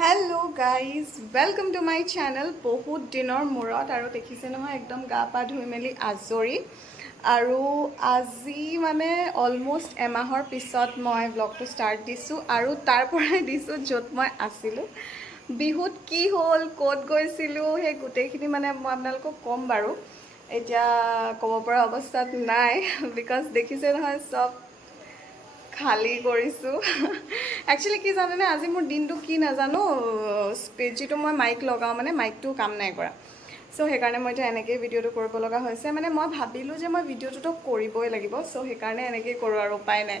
Hello guys welcome to my channel बहुत दिनर मूरत और देखिसे নহয় एकदम गा पा धुई मेली आजरी और আজি মানে अलमोस्ट एमाहर पिছত मैं ब्लॉग स्टार्ट दिसो और तार पৰাই दिसो जत मैं आसिलो बिहुत की हल कत গৈছিলো हे गोटेइखिनि মানে मैं आपनालोকক कम बारू एतिया कब পৰা अवस्थात নাই बिकज देखिसे নহয় सब खाली কৰিছোঁ एक्चुअली कि जाने आज मोर दिन तो कि नाजानो जी मैं माइक लगाओ माने माइक तो काम नहीं करा सो हेकारणे मैं एनेके भिडिओ करब लगा होइसे माने मैं भाबिलो जे मैं भिडिओ तो करबई लागिब सो हेकारणे एनेके करो और उपाय नहीं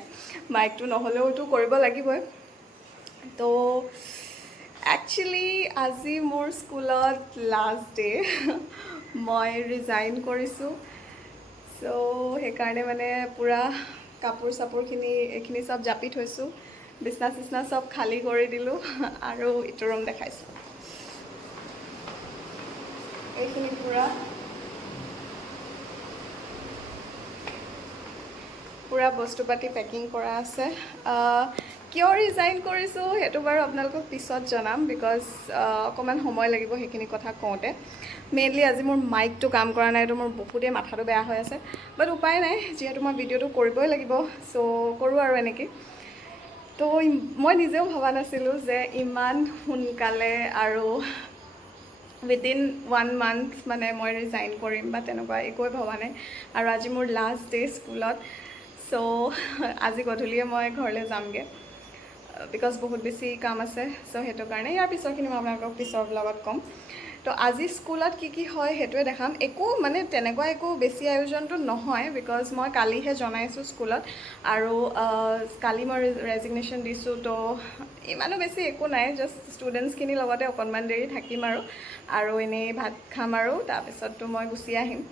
माइक तो নহलेও तो करब लागिबই तो एक्चुअली আজি मोर स्कूलत लास्ट डे मैं रिजाइन करिছোঁ सो हेकारणे माने पूरा कापोर सापोरखिनि एखिनि सब जापि थैছোঁ बिछना चिछना सब खाली कर दिलूँ और इटु रूम देखाइছোঁ এইখিনি पूरा बस्तु पाति पेकिंग करा आछे क्यों रिजाइन करिছোঁ हेतु बार आपनालोকক पिছত जनाम बिकज अकमान समय लागिब हेखिनि कथा कওঁতে मेनलि आज मोर माइक तो काम करा नाइ तो मोर बहुते माथाটো बेया হৈ আছে बाट उपाय নাই जेहेतु मैं भिडिओ करबई लागिब सो करूँ और एनेके तो मैं निजेও भाबा नासिलो जे इमान सोनकाले और विदिन 1 मंथ माने मैं रिजाइन करिम बा तेनका एकोই भाबा নাই और आज मोर लास्ट डे स्कूलत सो आज गधूलिए मैं घरले जामगे बिकज बहुत बेसी काम आछे सो हेतु कारणे यार पिछरखिनि मैं आपनालोকক पिछर ब्लगत कम तो आज स्कूलत कि हय हेतुए देखाम एको माने तेनेকুৱা एको बेसी आयोजन तो নহয় बिकज मैं कालिहे जनाइছোঁ स्कूलत और काली मैं रेजिग्नेशन दिছোঁ तो इमानो बेसी एको नाइ जस्ट स्टूडेंट्सखिनि लगते अकनमान देरी থাকিম और एने भात खाम और तारपिছত तो मैं गुचि आहिम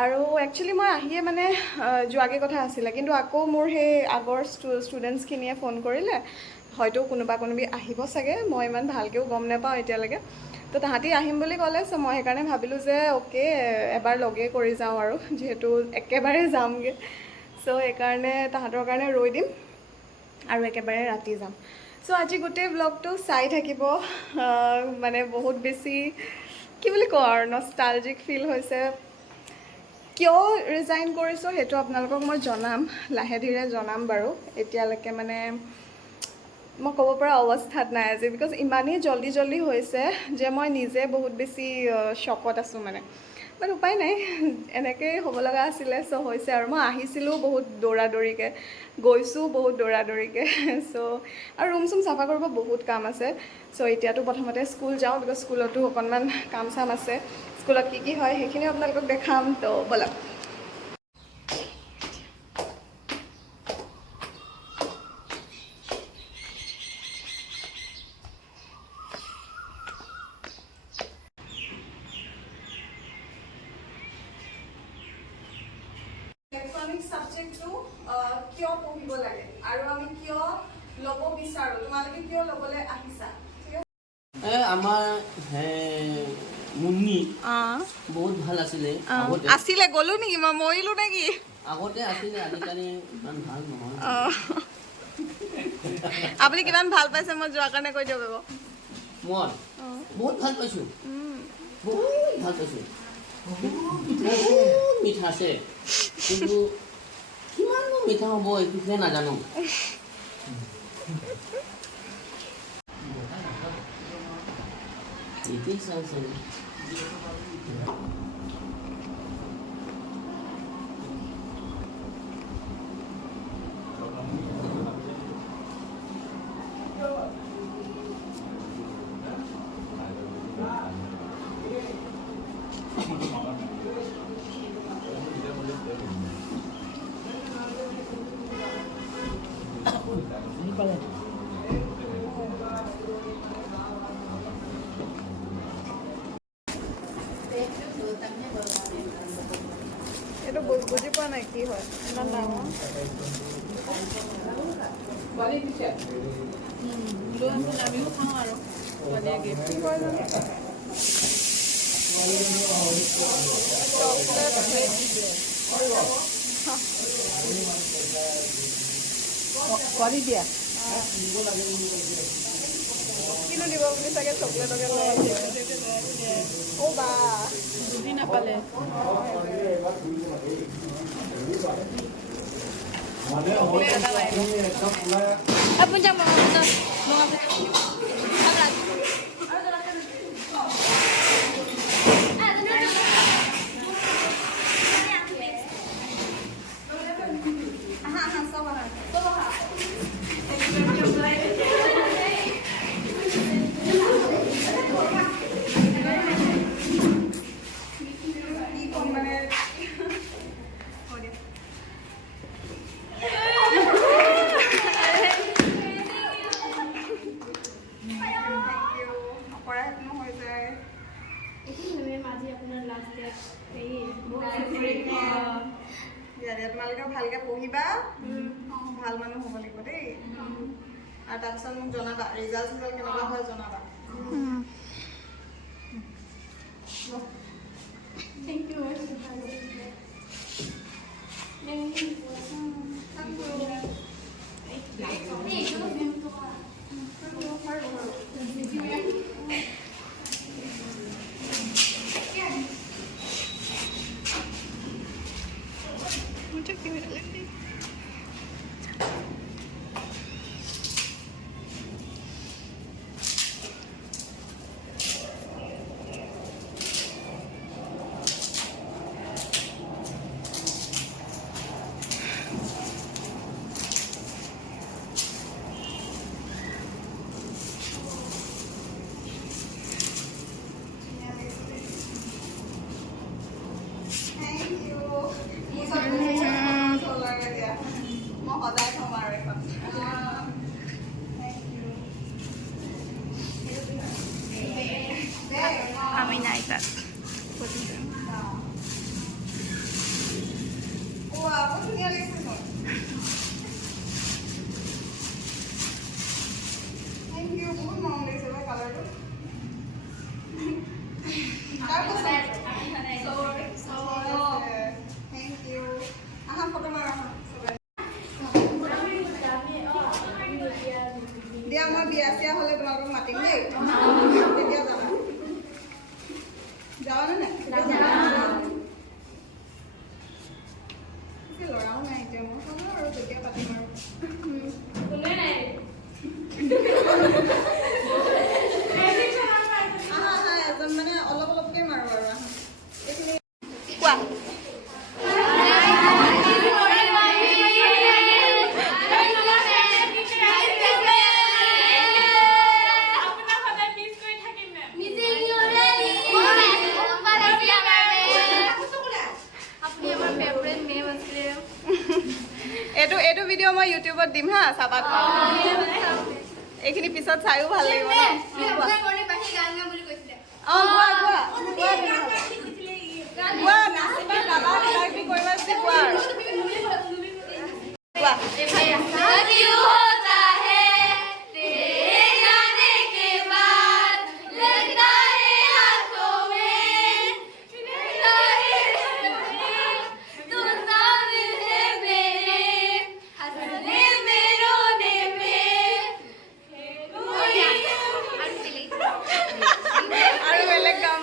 और एक्चुअली मैं आहिए माने जोआगे कथा आছিলে किन्तु आको मोर हे आगर स्टूडेंट्सखिनिए फोन करिले हयतो कोनोबा कोनोबी आहिब सागे मैं इमान भालकेও गम नापाওঁ एतियाলৈকে तो ताहांती आहिम बुली कले सो मैं हेकारणे भाबिलो जे ओके एबार लगे करि जाऊँ और जेहेतु एकेबारे जामगे सो हेकारणे ताहांतर कारणे रৈ दिम और एकेबारे राति जाम सो आज गोटे ब्लगটো चाই থাকিব माने बहुत बेसी कि बुली कওঁ और नस्टालजिक फिल होइसे क्यों रिजाइन करिছোঁ हेतु आपनालोকক मैं जनाम लाहे धीरे जनाम बारू एतियाলৈকে माने मैं कब পৰা अवस्थात নাই आज बिकज इमानेই जल्दी जल्दी होइसे जे मैं निजे बहुत बेसी शकत आছোঁ माने बाट उपाय নাই एनेके হ'ব লগা आছিলে सो होइसे और मैं आहिছিলোঁ बहुत दौरा दौरिके গৈছোঁ बहुत दौरा दौरिके सो और रूम सूम साफा কৰিব बहुत काम আছে सो एतियातो प्रथमते स्कूल जाऊँ बिकज स्कूलतो अकनमान काम साम আছে स्कूलत कि হয় সেইখিনি আপোনালোকক দেখাম तो ব'লক इलेक्ट्रनिक सब्जेक्ट क्यों पढ़िब लागे और आमी क्यों लब विचारो तुम्हारे क्यों लबले आहिसा मुन्नी बहुत ভাল আছিলে আছিলে গলো নেকি মই মৰিলো নেকি আগতে আছিলে আজিকালি ইমান ভাল নহয় আপুনি কিমান ভাল পাইছে মই যোৱা কাৰণে কৈ দিয়ক মই বহুত ভাল পাইছো বহুত ভাল পাইছো বহুত মিঠা আছে কিন্তু কিমান মিঠা হ'ব এইটোহে নাজানো It is also. এটা বুজি পোৱা নাই কি হয় ইমান ডাঙৰ বলি দিছে লোন আমিও খাওঁ আৰু বলিয়ে গিফ্ট কি কয় জানো চকলেট প্লেট দিছে কৰি দিয়া চকলেটো দিব বুলি চাগে চকলেটকে লৈ আহিছে অ' বা বুজি নাপালে আপুনি যাম তোমালোকে ভালকে পঢ়িবা ভাল মানুহ হ'ব লাগিব দেই আৰু তাৰপিছত মোক জনাবা ৰিজাল্ট কেনেকুৱা হয় জনাবা Thank you. Muchas que ver আমি নাই তাত দিয়া মই বিয়া চিয়া হ'লে তোমালোকক মাতিম দেই তেতিয়া যাবা যাবানে নাই ল'ৰাও নাই এতিয়া মই চাব আৰু তেতিয়া পাতিম আৰু কোনে নাই এজন মানে অলপ অলপকে মাৰো আৰু এইখিনি কোৱা এইটো ভিডিঅ' মই ইউটিউবত দিম হা চাবা এইখিনি পিছত চাইও ভাল লাগিব ন অঁ গোৱা নাচিবা গাবা কিবাকিবি কৰিবা যদি কোৱা আৰু কোৱা আৰু বেলেগ কাম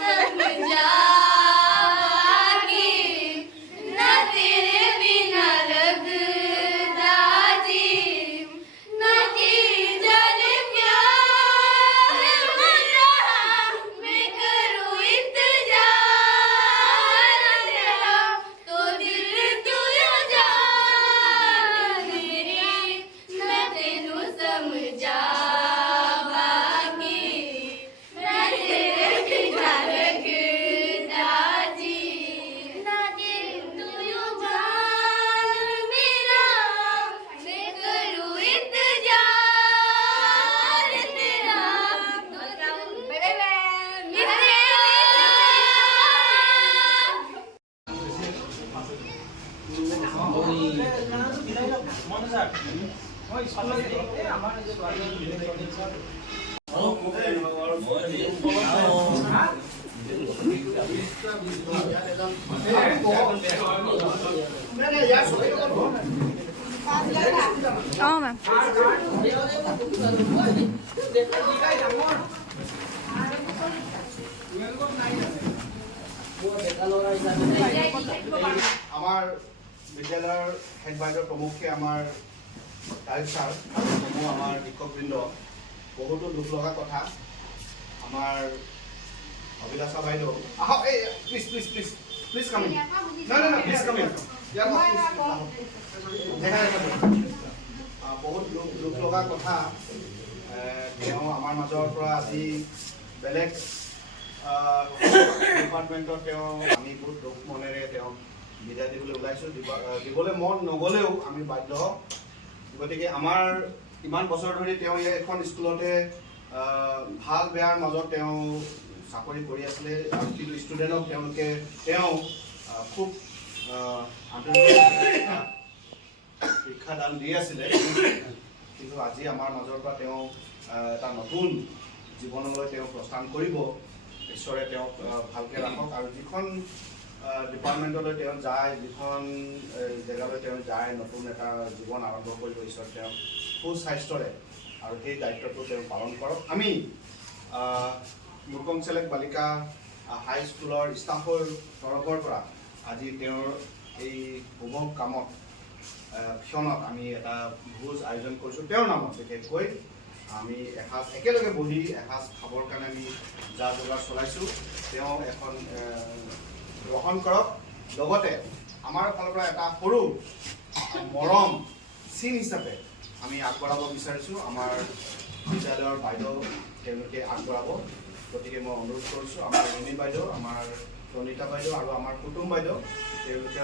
Oh, ma'am. মোৰ ডেকা ল'ৰা হিচাপে আমাৰ বিদ্যালয়ৰ হেড বাইদেউ প্ৰমুখ্যে আমাৰ তাৰিক ছাৰ আৰু সমূহ আমাৰ শিক্ষকবৃন্দ বহুতো দুখ লগা কথা আমাৰ অভিলাষা বাইদেউ আহক এই please please please please come in নাই প্লিজ কাম ইন বহুত দুখ লগা কথা তেওঁ আমাৰ মাজৰ পৰা আজি বেলেগ ডিপাৰ্টমেণ্টত তেওঁ আমি বহুত দুখ মনেৰে তেওঁ বিদায় দিবলৈ ওলাইছোঁ দিবলৈ মন নগ'লেও আমি বাধ্য গতিকে আমাৰ ইমান বছৰ ধৰি তেওঁ এখন স্কুলতে ভাল বেয়াৰ মাজত তেওঁ চাকৰি কৰি আছিলে কিন্তু ষ্টুডেণ্টক তেওঁ খুব আন্তৰিক শিক্ষাদান দি আছিলে কিন্তু আজি আমাৰ মাজৰ পৰা তেওঁ এটা নতুন জীৱনলৈ তেওঁ প্ৰস্থান কৰিব ঈশ্বৰে তেওঁক ভালকৈ ৰাখক আৰু যিখন ডিপাৰ্টমেণ্টলৈ তেওঁ যায় যিখন জেগালৈ তেওঁ যায় নতুন এটা জীৱন আৰম্ভ কৰিব ঈশ্বৰে তেওঁক সুস্বাস্থ্যৰে আৰু সেই দায়িত্বটো তেওঁ পালন কৰক আমি মুকম চেলেক বালিকা হাইস্কুলৰ ষ্টাফৰ তৰফৰ পৰা আজি তেওঁৰ এই শুভ কামত ক্ষণত আমি এটা ভোজ আয়োজন কৰিছোঁ তেওঁৰ নামত বিশেষকৈ আমি এসাঁজ একেলগে বহি এসাঁজ খাবৰ কাৰণে আমি যা যোগাৰ চলাইছোঁ তেওঁ এখন গ্ৰহণ কৰক লগতে আমাৰ ফালৰ পৰা এটা সৰু মৰম চিন হিচাপে আমি আগবঢ়াব বিচাৰিছোঁ আমাৰ বিদ্যালয়ৰ বাইদেউ তেওঁলোকে আগবঢ়াব গতিকে মই অনুৰোধ কৰিছোঁ আমাৰ ৰেণী বাইদেউ আমাৰ প্ৰণীতা বাইদেউ আৰু আমাৰ কুটুম বাইদেউ তেওঁলোকে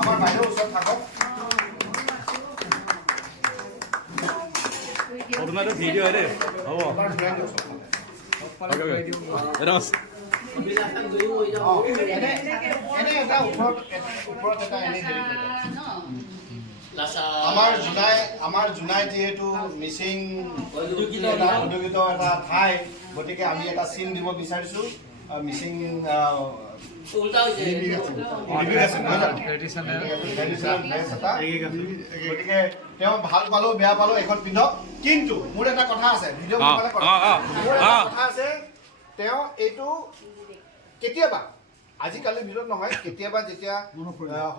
আমাৰ বাইদেউৰ ওচৰত থাকক ভিডিঅ' দেই হ'ব অভিলাষাক জয়ী হৈ যাব এনে এটা ওপৰত এটা এনে হেৰি আমাৰ জোনাই যিহেতু মিচিং উদ্যোগিত এটা ঠাই গতিকে আমি এটা চিন দিব বিচাৰিছোঁ মিচিং উল্টা হৈছে গতিকে তেওঁ ভাল পালো বেয়া পালো এখন পিন্ধক কিন্তু মোৰ এটা কথা আছে ভিডিঅ' মোৰ এটা কথা আছে তেওঁ এইটো কেতিয়াবা আজিকালিৰ ভিতৰত নহয় কেতিয়াবা যেতিয়া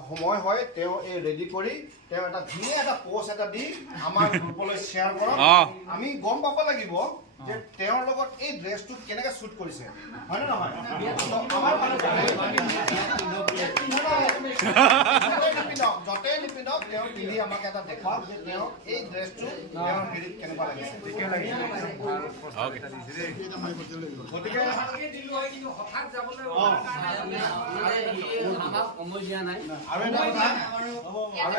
সময় হয় তেওঁ এই ৰেডি কৰি তেওঁ এটা ধুনীয়া এটা পোষ্ট এটা দি আমাৰ গ্ৰুপলৈ শ্বেয়াৰ কৰক আমি গম পাব লাগিব যে তেওঁৰ লগত এই ড্ৰেছটো কেনেকৈ শ্বুট কৰিছে হয়নে নহয় য'তেই নিপিন্ধক তেওঁ পিন্ধি আমাক এটা দেখাওক যে তেওঁ এই ড্ৰেছটো তেওঁৰ হেৰিত কেনেকুৱা লাগিছে গতিকে আমাক সময় দিয়া নাই আৰু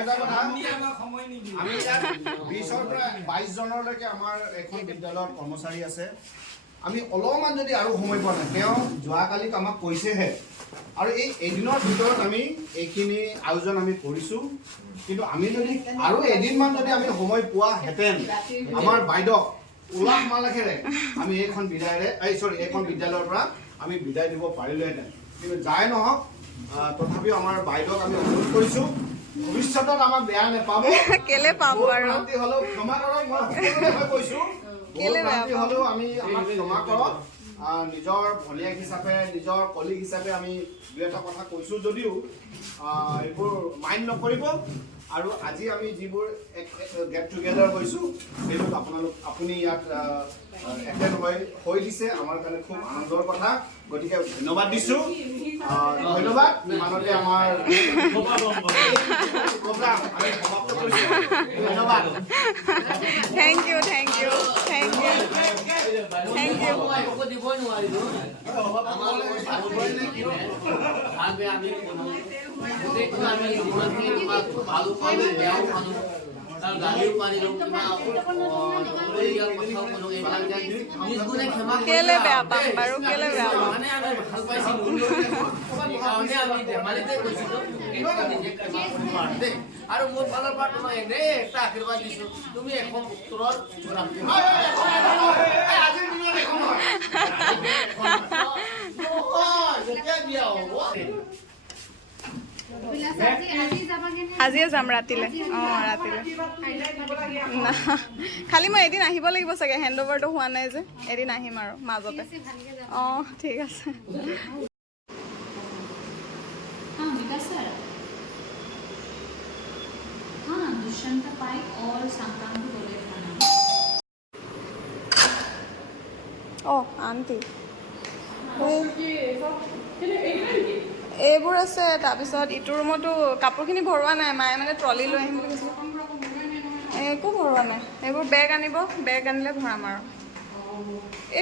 এটা কথা আমি ইয়াত 20ৰ পৰা 22 জনলৈকে আমাৰ এখন বিদ্যালয়ৰ কৰ্মচাৰী আছে আমি অলপমান যদি আৰু সময় পোৱা নাই তেওঁ যোৱাকালিক আমাক কৈছেহে আৰু এই এদিনৰ ভিতৰত আমি এইখিনি আয়োজন আমি কৰিছোঁ কিন্তু আমি যদি আৰু এদিনমান যদি আমি সময় পোৱাহেঁতেন আমাৰ বাইদেউক উলাহ মালাখেৰে আমি এইখন বিদ্যালয়ৰ পৰা আমি বিদায় দিব পাৰিলোহেঁতেন কিন্তু যাই নহওক তথাপিও আমাৰ বাইদেউক আমি অনুৰোধ কৰিছোঁ ভৱিষ্যতত আমাক বেয়া নাপাব কেলে পাম বাৰু ভ্ৰান্তি হ'লেও ক্ষমা কৰক মই সকলোকে কৈছোঁ ভ্ৰান্তি হ'লেও আমি আমাক ক্ষমা কৰক নিজৰ ভনীয়েক হিচাপে নিজৰ কলিগ হিচাপে আমি দুই এটা কথা কৈছোঁ যদিও এইবোৰ মাইণ্ড নকৰিব আৰু আজি আমি যিবোৰ গেট টুগেডাৰ হৈছোঁ সেইবোৰ আপুনি ইয়াত এটেণ্ড হৈ দিছে আমাৰ কাৰণে খুব আনন্দৰ কথা গতিকে ধন্যবাদ দিছোঁ ধন্যবাদ ইমানতে আমাৰ প্ৰগ্ৰাম আমি সমাপ্ত কৰিছোঁ ধন্যবাদ থেংক ইউ দিবই নোৱাৰিলো আমি গোটেইটো আমি যিমানখিনি তোমাক ভালো পালো বেয়াও পালো তাৰ গালিও পাৰিলো কিবা ইয়াৰ কথাও ক'লো এইবিলাক নিজ গুণে ক্ষমা কেলে বেয়া পাম বাৰু কেলে বেয়া পাম মানে আমি ভাল পাইছিলোঁ সেইকাৰণে আমি ধেমালিতে কৈছিলোঁ নিজে ক্ষমা কৰিব দেই আৰু মোৰ ফালৰ পৰা তোমাক এনেই এটা আশীৰ্বাদ দিছোঁ তুমি এখন উত্তৰত আজিৰ দিনত এখন নহয় যেতিয়া বিয়া হ'ব আজিয়ে যাম ৰাতিলৈ অঁ ৰাতিলৈ না খালি মই এদিন আহিব লাগিব চাগে হেণ্ড অভাৰটো হোৱা নাই যে এদিন আহিম আৰু মাজতে অঁ ঠিক আছে हाँ विकास सर हाँ दुष्यंत पाई और संक्रांति बोले खाना অঁ আণ্টি এইবোৰ আছে তাৰপিছত ইটো ৰুমতো কাপোৰখিনি ভৰোৱা নাই মায়ে মানে ট্ৰলি লৈ আহিম বুলি কৈছিলে একো ভৰোৱা নাই এইবোৰ বেগ আনিব বেগ আনিলে ভৰাম আৰু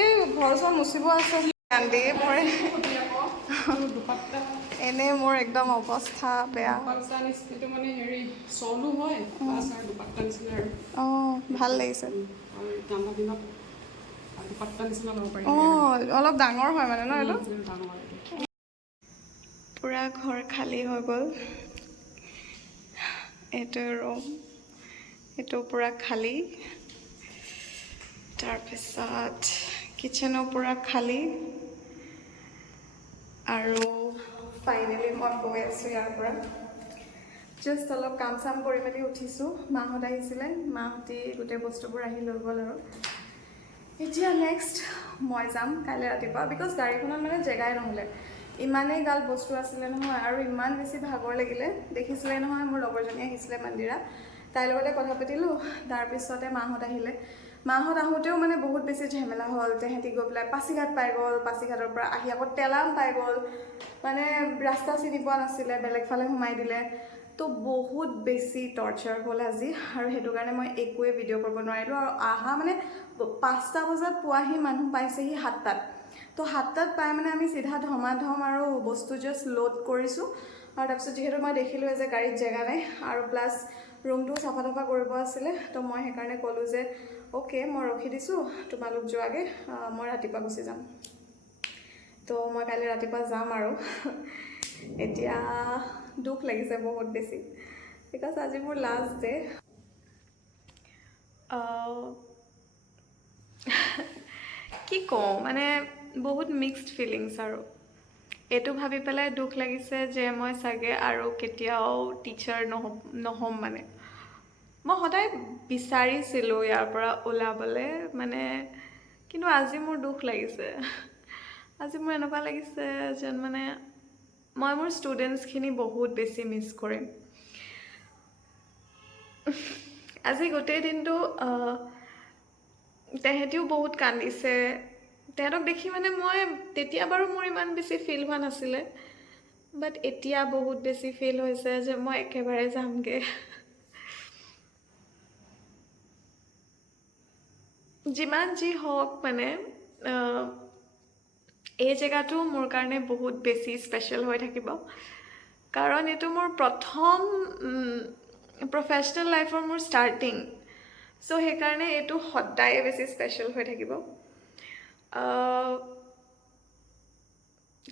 এই ঘৰ চৰ মুচিব আছে আণ্টি ভৰে এনেই মোৰ একদম অৱস্থা বেয়া মানে হেৰি চলো হয় প্লাছ আৰু দুপাট্টা নিচিনা আৰু অঁ ভাল লাগিছে ঠাণ্ডা দিনত দুপাট্টা নিচিনা ল'ব পাৰি অঁ অলপ ডাঙৰ হয় মানে ন এইটো ডাঙৰ এইটো পূৰা ঘৰ খালী হৈ গ'ল এইটো ৰুম এইটো পূৰা খালী তাৰপিছত কিটচেনো পূৰা খালী আৰু ফাইনেলি মই গৈ আছোঁ ইয়াৰ পৰা জাষ্ট অলপ কাম চাম কৰি মেলি উঠিছোঁ মাহঁত আহিছিলে মাহঁতি গোটেই বস্তুবোৰ আহি লৈ গ'ল আৰু এতিয়া নেক্সট মই যাম কাইলৈ ৰাতিপুৱা বিকজ গাড়ীখনত মানে জেগাই নহ'লে ইমানেই গাল বস্তু আছিলে নহয় আৰু ইমান বেছি ভাগৰ লাগিলে দেখিছিলে নহয় মোৰ লগৰজনী আহিছিলে মন্দিৰা তাইৰ লগতে কথা পাতিলোঁ তাৰপিছতে মাহঁত আহিলে মাহঁত আহোঁতেও মানে বহুত বেছি ঝেমেলা হ'ল তেহেঁতি গৈ পেলাই পাছিঘাট পাই গ'ল পাছিঘাটৰ পৰা আহি আকৌ তেলাম পাই গ'ল মানে ৰাস্তা চিনি পোৱা নাছিলে বেলেগ ফালে সোমাই দিলে তো বহুত বেছি টৰ্চাৰ হ'ল আজি আৰু সেইটো কাৰণে মই একোৱে ভিডিঅ' কৰিব নোৱাৰিলোঁ আৰু আহা মানে 5টা বজাত পোৱাহি মানুহ পাইছেহি 7টাত তো 7টাত পাই মানে আমি চিধা ধমাধম আৰু বস্তু জাষ্ট লোড কৰিছোঁ আৰু তাৰপিছত যিহেতু মই দেখিলোঁ যে গাড়ীত জেগা নাই আৰু প্লাছ ৰুমটো চাফা তাফা কৰিব আছিলে তো মই সেইকাৰণে ক'লোঁ যে অ'কে মই ৰখি দিছোঁ তোমালোক যোৱাগৈ মই ৰাতিপুৱা গুচি যাম তো মই কাইলৈ ৰাতিপুৱা যাম আৰু এতিয়া দুখ লাগিছে বহুত বেছি বিকজ আজি মোৰ লাষ্ট ডে কি কওঁ মানে বহুত মিক্সড ফিলিংছ আৰু এইটো ভাবি পেলাই দুখ লাগিছে যে মই চাগে আৰু কেতিয়াও টিচাৰ নহ'ম মানে মই সদায় বিচাৰিছিলোঁ ইয়াৰ পৰা ওলাবলৈ মানে কিন্তু আজি মোৰ দুখ লাগিছে আজি মোৰ এনেকুৱা লাগিছে যেন মানে মই মোৰ ষ্টুডেণ্টছখিনি বহুত বেছি মিছ কৰিম আজি গোটেই দিনটো তেহেঁতিও বহুত কান্দিছে তেহেঁতক দেখি মানে মই তেতিয়া বাৰু মোৰ ইমান বেছি ফিল হোৱা নাছিলে বাট এতিয়া বহুত বেছি ফিল হৈছে যে মই একেবাৰে যামগৈ যিমান যি হওক মানে এই জেগাটো মোৰ কাৰণে বহুত বেছি স্পেচিয়েল হৈ থাকিব কাৰণ এইটো মোৰ প্ৰথম প্ৰফেশ্যনেল লাইফৰ মোৰ ষ্টাৰ্টিং চ' সেইকাৰণে এইটো সদায়ে বেছি স্পেচিয়েল হৈ থাকিব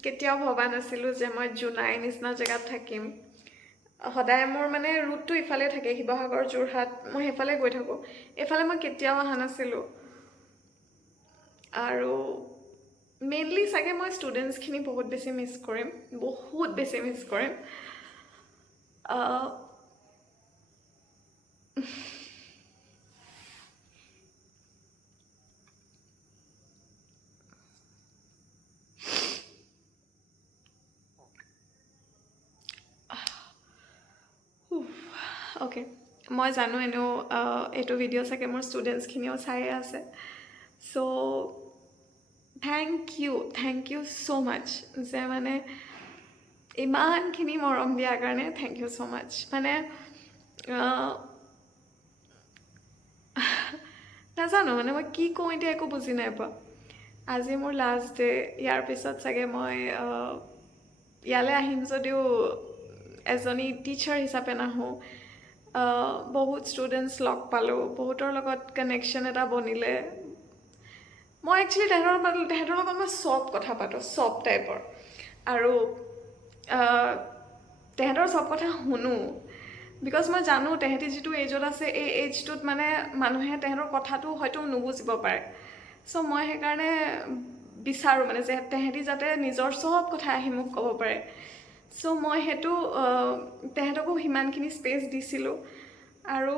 কেতিয়াও ভবা নাছিলোঁ যে মই জোনাই নিচিনা জেগাত থাকিম সদায় মোৰ মানে ৰুটটো ইফালে থাকে শিৱসাগৰ যোৰহাট মই সেইফালে গৈ থাকোঁ এইফালে মই কেতিয়াও অহা নাছিলোঁ আৰু মেইনলি চাগে মই ষ্টুডেণ্টছখিনি বহুত বেছি মিছ কৰিম বহুত বেছি মিছ কৰিম অ'কে মই জানো এনেও এইটো ভিডিঅ' চাগে মোৰ ষ্টুডেণ্টছখিনিও চাই আছে চ' থেংক ইউ ছ' মাছ যে মানে ইমানখিনি মৰম দিয়াৰ কাৰণে থেংক ইউ ছ' মাছ মানে নাজানো মানে মই কি কওঁ এতিয়া একো বুজি নাই পোৱা আজি মোৰ লাষ্ট ডে ইয়াৰ পিছত চাগে মই ইয়ালৈ আহিম যদিও এজনী টিচাৰ হিচাপে নাহোঁ বহুত ষ্টুডেণ্টছ লগ পালোঁ বহুতৰ লগত কানেকশ্যন এটা বনিলে মই একচুৱেলি তেহেঁতৰ লগত মই চব কথা পাতোঁ চব টাইপৰ আৰু তেহেঁতৰ চব কথা শুনো বিকজ মই জানো তেহেঁতি যিটো এইজত আছে এই এইজটোত মানে মানুহে তেহেঁতৰ কথাটো হয়তো নুবুজিব পাৰে চ' মই সেইকাৰণে বিচাৰোঁ মানে যে তেহেঁতি যাতে নিজৰ চব কথা আহি মোক ক'ব পাৰে চ' মই সেইটো তেহেঁতকো সিমানখিনি স্পেচ দিছিলোঁ আৰু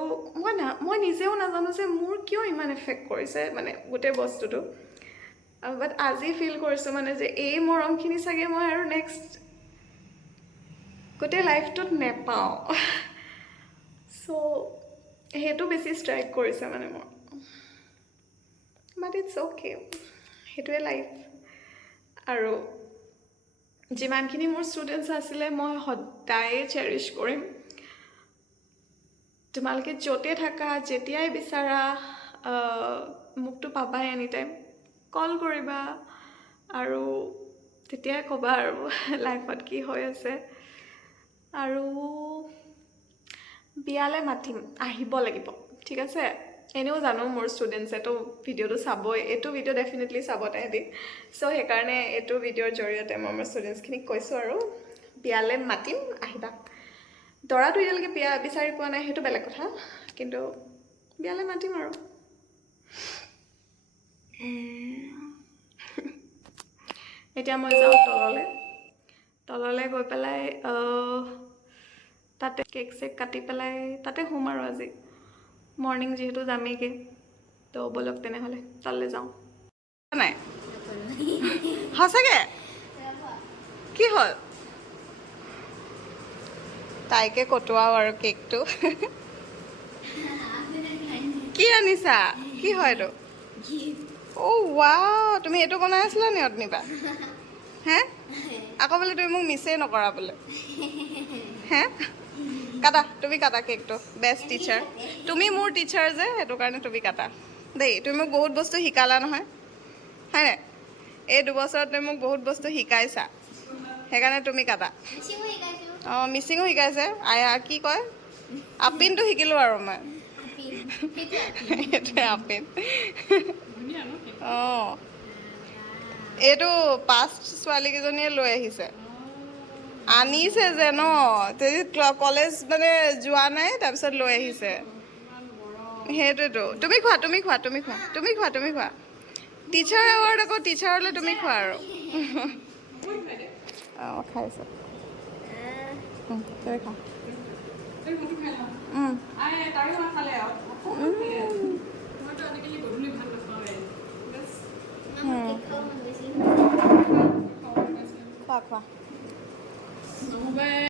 মই নিজেও নাজানো যে মোৰ কিয় ইমান এফেক্ট কৰিছে মানে গোটেই বস্তুটো বাট আজি ফিল কৰিছোঁ মানে যে এই মৰমখিনি চাগে মই আৰু নেক্সট গোটেই লাইফটোত নেপাওঁ চ' সেইটো বেছি ষ্ট্ৰাইক কৰিছে মানে মোৰ বাট ইটছ অ'কে সেইটোৱে লাইফ আৰু যিমানখিনি মোৰ ষ্টুডেণ্টছ আছিলে মই সদায়ে চেৰিছ কৰিম তোমালোকে য'তে থাকা যেতিয়াই বিচাৰা মোকতো পাবাই এনি টাইম কল কৰিবা আৰু তেতিয়াই ক'বা আৰু লাইফত কি হৈ আছে আৰু বিয়ালৈ মাতিম আহিব লাগিব ঠিক আছে এনেও জানো মোৰ ষ্টুডেণ্টছেতো ভিডিঅ'টো চাবই এইটো ভিডিঅ' ডেফিনেটলি চাব তাহাঁতি চ' সেইকাৰণে এইটো ভিডিঅ'ৰ জৰিয়তে মই মোৰ ষ্টুডেণ্টছখিনিক কৈছোঁ আৰু বিয়ালৈ মাতিম আহিবা দৰাটো এতিয়ালৈকে বিয়া বিচাৰি পোৱা নাই সেইটো বেলেগ কথা কিন্তু বিয়ালৈ মাতিম আৰু এতিয়া মই যাওঁ তললৈ গৈ পেলাই তাতে কেক চেক কাটি পেলাই তাতে শুম আৰু আজি মৰ্ণিং যিহেতু যামেইগৈ তো ব'লক তেনেহ'লে তালৈ যাওঁ নাই সঁচাকৈ কি হ'ল তাইকে কটোৱাও আৰু কেকটো কি আনিছা কি হয় এইটো অ' ৱাও তুমি এইটো বনাই আছিলা নি অথনিবা হে আকৌ বোলে তুমি মোক মিছেই নকৰা বোলে হে কাটা তুমি কাটা কেকটো বেষ্ট টিচাৰ তুমি মোৰ টিচাৰ যে সেইটো কাৰণে তুমি কাটা দেই তুমি মোক বহুত বস্তু শিকালা নহয় হয়নে এই 2 বছৰত তুমি মোক বহুত বস্তু শিকাইছা সেইকাৰণে তুমি কাটা অঁ মিচিঙো শিকাইছে কি কয় আপিনটো শিকিলোঁ আৰু মই সেইটোৱে আপিন অঁ এইটো পাষ্ট ছোৱালীকেইজনীয়ে লৈ আহিছে আনিছে যে ন কলেজ মানে যোৱা নাই তাৰপিছত লৈ আহিছে সেইটোৱেতো তুমি খোৱা টিচাৰ এৱাৰ্ড আকৌ টিচাৰলৈ তুমি খোৱা আৰু অঁ খাইছোঁ তুমি খোৱা তাইও নাখালে আৰু